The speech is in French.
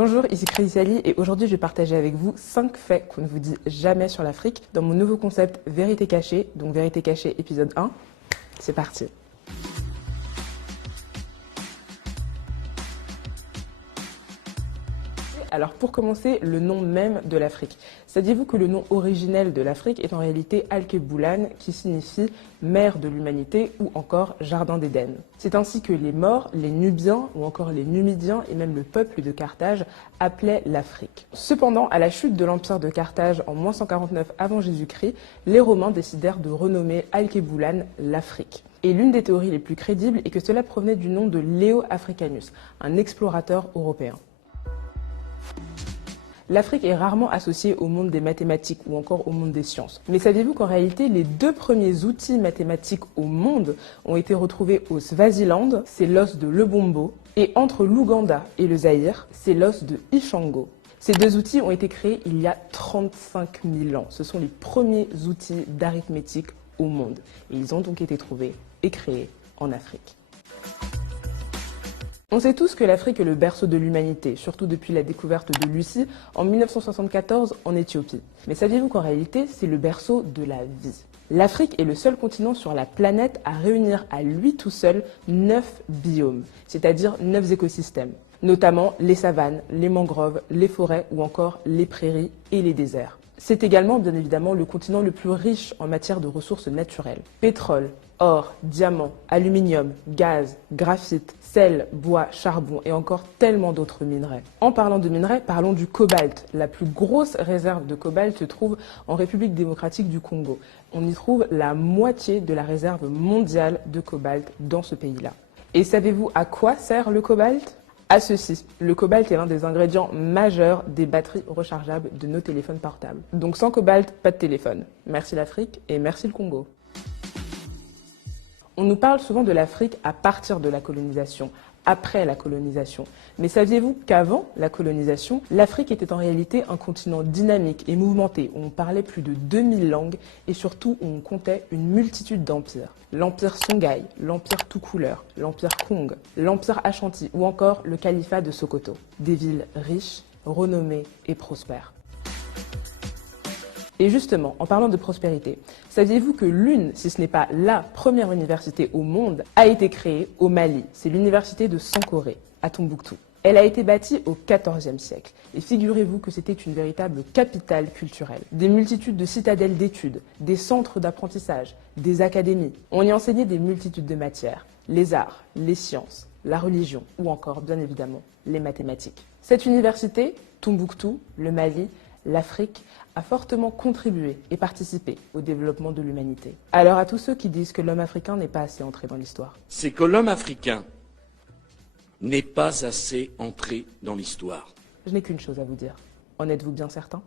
Bonjour, ici Chrysalie et aujourd'hui je vais partager avec vous 5 faits qu'on ne vous dit jamais sur l'Afrique dans mon nouveau concept Vérité cachée, donc Vérité cachée épisode 1. C'est parti. Alors pour commencer, le nom même de l'Afrique. Saviez-vous que le nom originel de l'Afrique est en réalité Alkebulan, qui signifie mère de l'humanité ou encore jardin d'Éden. C'est ainsi que les Maures, les Nubiens ou encore les Numidiens et même le peuple de Carthage appelaient l'Afrique. Cependant, à la chute de l'empire de Carthage en moins 149 avant Jésus-Christ, les Romains décidèrent de renommer Alkebulan l'Afrique. Et l'une des théories les plus crédibles est que cela provenait du nom de Leo Africanus, un explorateur européen. L'Afrique est rarement associée au monde des mathématiques ou encore au monde des sciences. Mais saviez-vous qu'en réalité, les 2 premiers outils mathématiques au monde ont été retrouvés au Swaziland, c'est l'os de Lebombo, et entre l'Ouganda et le Zaïre, c'est l'os de Ishango. Ces 2 outils ont été créés il y a 35 000 ans. Ce sont les premiers outils d'arithmétique au monde. Et ils ont donc été trouvés et créés en Afrique. On sait tous que l'Afrique est le berceau de l'humanité, surtout depuis la découverte de Lucie en 1974 en Éthiopie. Mais saviez-vous qu'en réalité, c'est le berceau de la vie? L'Afrique est le seul continent sur la planète à réunir à lui tout seul 9 biomes, c'est-à-dire 9 écosystèmes, notamment les savanes, les mangroves, les forêts ou encore les prairies et les déserts. C'est également, bien évidemment, le continent le plus riche en matière de ressources naturelles. Pétrole, or, diamant, aluminium, gaz, graphite, sel, bois, charbon et encore tellement d'autres minerais. En parlant de minerais, parlons du cobalt. La plus grosse réserve de cobalt se trouve en République démocratique du Congo. On y trouve la moitié de la réserve mondiale de cobalt dans ce pays-là. Et savez-vous à quoi sert le cobalt ? À ceci, le cobalt est l'un des ingrédients majeurs des batteries rechargeables de nos téléphones portables. Donc sans cobalt, pas de téléphone. Merci l'Afrique et merci le Congo. On nous parle souvent de l'Afrique à partir de la colonisation, après la colonisation. Mais saviez-vous qu'avant la colonisation, l'Afrique était en réalité un continent dynamique et mouvementé, où on parlait plus de 2000 langues et surtout où on comptait une multitude d'empires. L'empire Songhai, l'empire Toucouleur, l'empire Kong, l'empire Ashanti ou encore le califat de Sokoto. Des villes riches, renommées et prospères. Et justement, en parlant de prospérité, saviez-vous que l'une, si ce n'est pas la première université au monde, a été créée au Mali? C'est l'université de Sankoré, à Tombouctou. Elle a été bâtie au XIVe siècle. Et figurez-vous que c'était une véritable capitale culturelle. Des multitudes de citadelles d'études, des centres d'apprentissage, des académies. On y enseignait des multitudes de matières, les arts, les sciences, la religion ou encore, bien évidemment, les mathématiques. Cette université, Tombouctou, le Mali, l'Afrique a fortement contribué et participé au développement de l'humanité. Alors à tous ceux qui disent que l'homme africain n'est pas assez entré dans l'histoire. C'est que l'homme africain n'est pas assez entré dans l'histoire. Je n'ai qu'une chose à vous dire. En êtes-vous bien certain ?